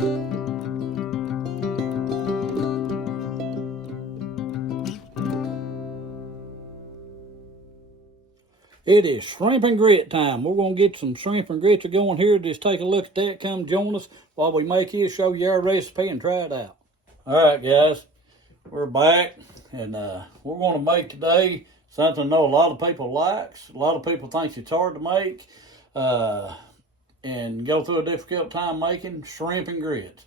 It is shrimp and grit time. We're going to get some shrimp and grits going here. Just take a look at that. Come join us while we make it, show you our recipe, and try it out. All right, guys. We're back, and we're going to make today something I know a lot of people likes. A lot of people think it's hard to make and go through a difficult time making shrimp and grits.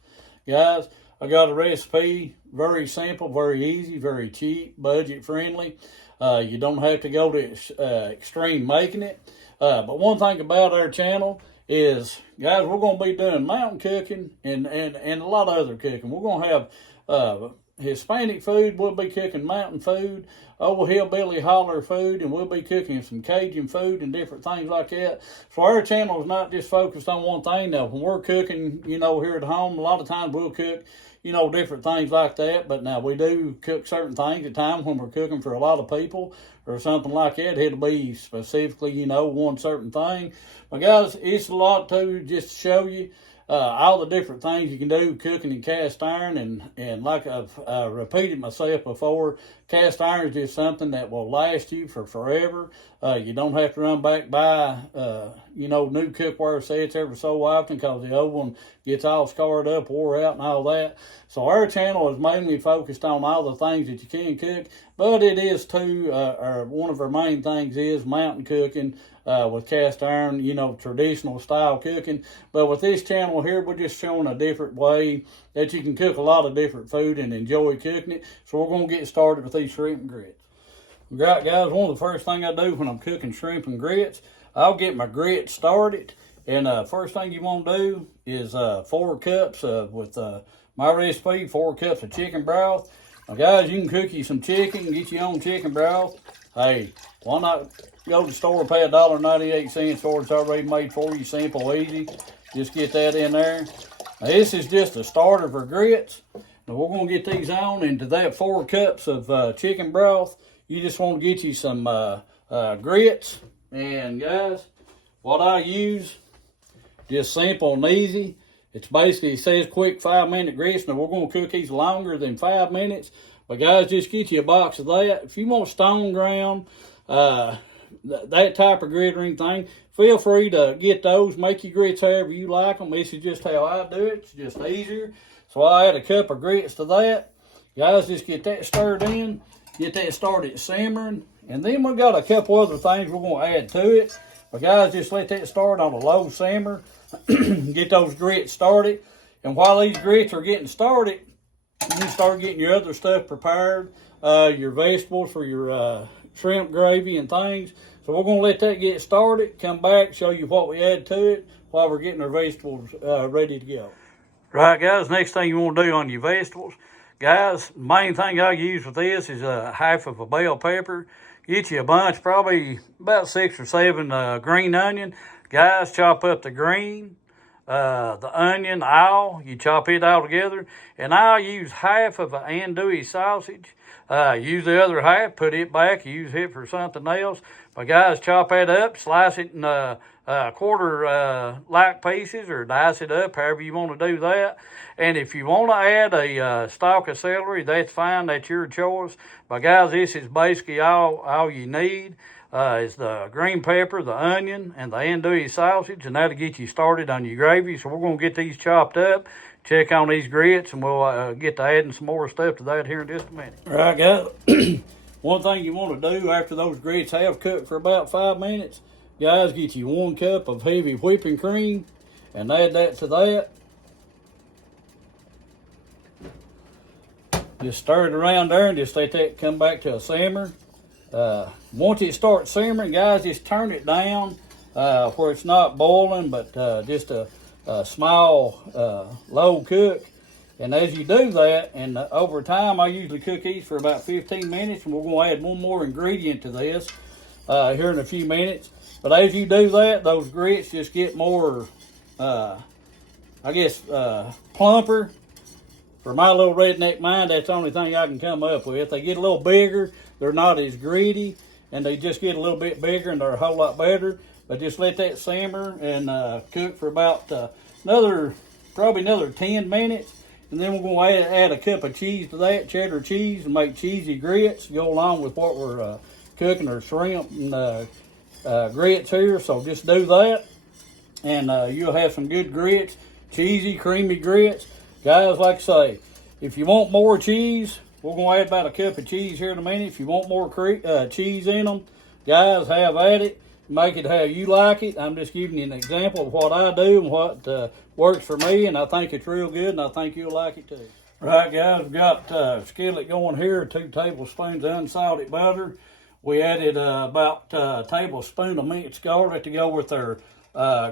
Guys, I got a recipe, very simple, very easy, very cheap, budget friendly. You don't have to go to extreme making it. But one thing about our channel is, guys, we're going to be doing mountain cooking and a lot of other cooking. We're going to have Hispanic food. We'll be cooking mountain food, old hillbilly holler food, and we'll be cooking some Cajun food and different things like that. So our channel is not just focused on one thing. Now, when we're cooking, here at home, a lot of times we'll cook different things like that. But now we do cook certain things at times when we're cooking for a lot of people or something like that. It'll be specifically, one certain thing. But guys, it's a lot to just show you all the different things you can do cooking in cast iron. And like I've repeated myself before, cast iron is just something that will last you for forever. You don't have to run back by, new cookware sets every so often because the old one gets all scarred up, wore out, and all that. So our channel is mainly focused on all the things that you can cook, but it is too, one of our main things is mountain cooking with cast iron, traditional style cooking. But with this channel here, we're just showing a different way that you can cook a lot of different food and enjoy cooking it. So we're going to get started with these shrimp and grits. Right, guys, one of the first things I do when I'm cooking shrimp and grits, I'll get my grits started. And first thing you want to do is 4 cups with my recipe, 4 cups of chicken broth. Now, guys, you can cook you some chicken, get your own chicken broth. Hey, why not go to the store and pay $1.98 for it? It's already made for you, simple, easy. Just get that in there. Now, this is just a starter for grits. Now, we're going to get these on into that 4 cups of chicken broth. You just want to get you some grits. And, guys, what I use, just simple and easy. It's basically, it says quick 5-minute grits. Now, we're going to cook these longer than 5 minutes. But, guys, just get you a box of that. If you want stone ground, that type of grit or anything, feel free to get those. Make your grits however you like them. This is just how I do it. It's just easier. So I add a cup of grits to that. Guys, just get that stirred in. Get that started simmering. And then we've got a couple other things we're going to add to it. But guys, just let that start on a low simmer. Get those grits started. And while these grits are getting started, you start getting your other stuff prepared. Your vegetables for your shrimp gravy and things. So we're going to let that get started. Come back, show you what we add to it while we're getting our vegetables ready to go. Right, guys, next thing you want to do on your vegetables, guys, the main thing I use with this is half of a bell pepper. Get you a bunch, probably about 6 or 7 green onion. Guys, chop up the green, the onion, the awl, you chop it all together. And I'll use half of an andouille sausage. Use the other half, put it back, use it for something else. But guys, chop that up, slice it in quarter like pieces or dice it up, however you want to do that. And if you want to add a stalk of celery, that's fine, that's your choice. But guys, this is basically all you need. Is the green pepper, the onion, and the andouille sausage, and that'll get you started on your gravy. So we're going to get these chopped up, check on these grits, and we'll get to adding some more stuff to that here in just a minute. All right, guys. One thing you want to do after those grits have cooked for about 5 minutes, guys, get you 1 cup of heavy whipping cream and add that to that. Just stir it around there and just let that come back to a simmer. Once it starts simmering, guys, just turn it down where it's not boiling, but just a small low cook. And as you do that, and over time, I usually cook these for about 15 minutes, and we're going to add one more ingredient to this here in a few minutes. But as you do that, those grits just get more, plumper. For my little redneck mind, that's the only thing I can come up with. They get a little bigger, they're not as gritty, and they just get a little bit bigger, and they're a whole lot better. But just let that simmer and cook for about another probably another 10 minutes. And then we're going to add a cup of cheese to that, cheddar cheese, and make cheesy grits go along with what we're cooking, our shrimp and grits here. So just do that, and you'll have some good grits, cheesy, creamy grits. Guys, like I say, if you want more cheese, we're going to add about a cup of cheese here in a minute. If you want more cheese in them, guys, have at it. Make it how you like it. I'm just giving you an example of what I do and what works for me, and I think it's real good, and I think you'll like it too. Right, guys, we've got skillet going here, 2 tablespoons of unsalted butter. We added about a tablespoon of minced garlic to go with our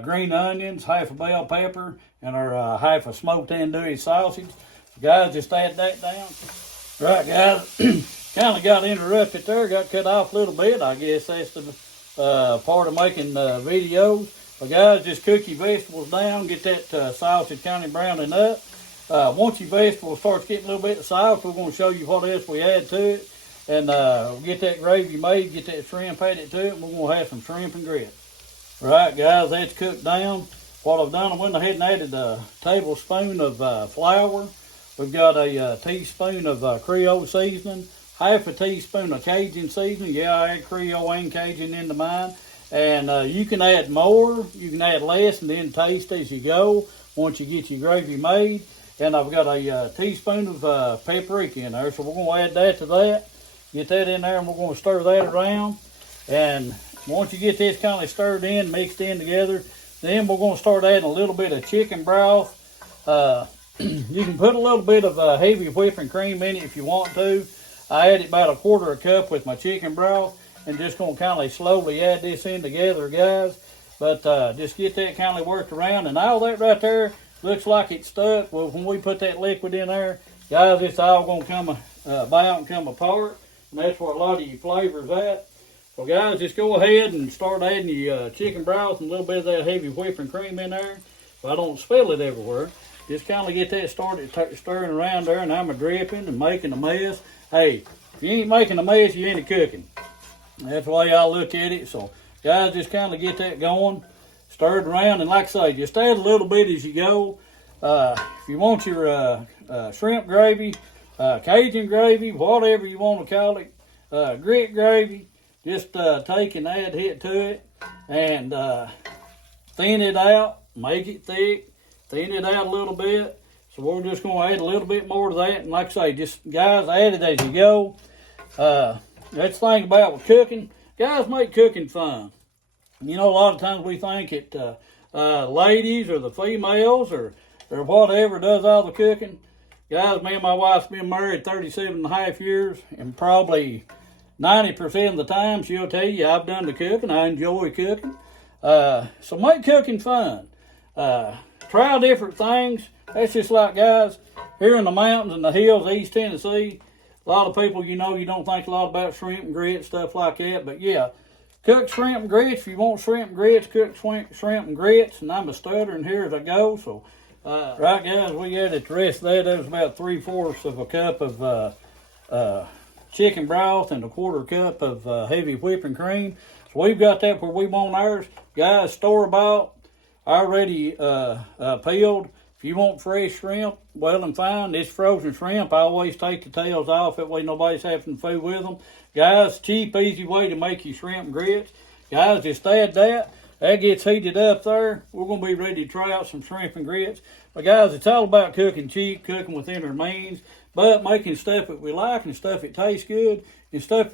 green onions, half a bell pepper, and our half a smoked andouille sausage. Guys, just add that down. Right, guys, kind of got interrupted there, got cut off a little bit. I guess that's the part of making videos. But guys, just cook your vegetables down, get that sausage kind of browning up. Once your vegetables start getting a little bit of sauce, we're going to show you what else we add to it. And we'll get that gravy made, get that shrimp added to it, and we're going to have some shrimp and grits. Right, guys, that's cooked down. What I've done, I went ahead and added a tablespoon of flour. We've got a teaspoon of Creole seasoning, half a teaspoon of Cajun seasoning. Yeah, I add Creole and Cajun into mine. And you can add more, you can add less, and then taste as you go once you get your gravy made. And I've got a teaspoon of paprika in there, so we're going to add that to that. Get that in there, and we're going to stir that around. And once you get this kind of stirred in, mixed in together, then we're going to start adding a little bit of chicken broth. You can put a little bit of heavy whipping cream in it if you want to. I added about 1/4 cup with my chicken broth, and just going to kind of slowly add this in together, guys. But just get that kind of worked around, and all that right there looks like it's stuck. Well, when we put that liquid in there, guys, it's all going to come about and come apart, and that's where a lot of your flavor's at. So, guys, just go ahead and start adding your chicken broth and a little bit of that heavy whipping cream in there, so I don't spill it everywhere. Just kind of get that started stirring around there, and I'm dripping and making a mess. Hey, if you ain't making a mess, you ain't cooking. That's the way I look at it. So, guys, just kind of get that going, stir it around, and like I say, just add a little bit as you go. If you want your shrimp gravy, Cajun gravy, whatever you want to call it, grit gravy, just take and add it to it, and thin it out, make it thick, thin it out a little bit. So we're just going to add a little bit more to that, and like I say, just, guys, add it as you go. That's the thing about with cooking. Guys, make cooking fun. You know, a lot of times we think that ladies or the females or whatever does all the cooking. Guys, me and my wife's been married 37.5 years, and probably 90% of the time she'll tell you I've done the cooking. I enjoy cooking. So make cooking fun. Try different things. That's just like, guys, here in the mountains and the hills of East Tennessee, a lot of people, you know, you don't think a lot about shrimp and grits, stuff like that. But yeah, cook shrimp and grits. If you want shrimp and grits, cook shrimp and grits. And I'm a stuttering here as I go. So, right, guys, we added the rest of that. That was about 3/4 of a cup of chicken broth and 1/4 cup of heavy whipping cream. So we've got that where we want ours. Guys, store-bought, already peeled. If you want fresh shrimp, well and fine. This frozen shrimp, I always take the tails off. That way nobody's having food with them. Guys, cheap, easy way to make your shrimp and grits. Guys, just add that. That gets heated up there. We're going to be ready to try out some shrimp and grits. But guys, it's all about cooking cheap, cooking within our means, but making stuff that we like and stuff that tastes good and stuff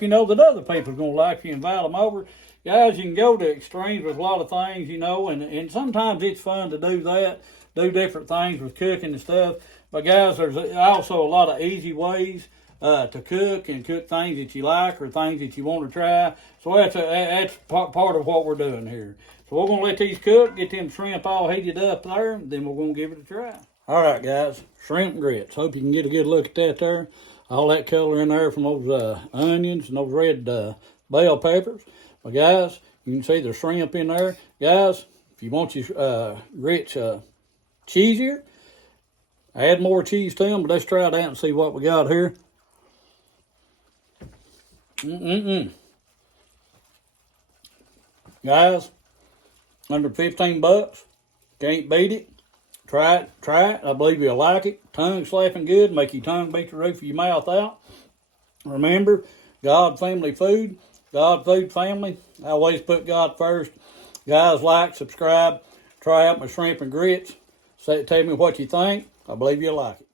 you know that other people are going to like if you invite them over. Guys, you can go to extremes with a lot of things, you know, and sometimes it's fun to do that, do different things with cooking and stuff. But guys, there's also a lot of easy ways to cook and cook things that you like or things that you want to try. So that's part of what we're doing here. So we're going to let these cook, get them shrimp all heated up there, and then we're going to give it a try. All right, guys, shrimp and grits. Hope you can get a good look at that there. All that color in there from those onions and those red bell peppers. But guys, you can see the shrimp in there. Guys, if you want your grits cheesier, add more cheese to them. But let's try it out and see what we got here. Guys, under $15, can't beat it. Try it. Try it. I believe you'll like it. Tongue slapping good. Make your tongue beat the roof of your mouth out. Remember, God, family, food. God, food, family. I always put God first. Guys, like, subscribe. Try out my shrimp and grits. Tell me what you think. I believe you'll like it.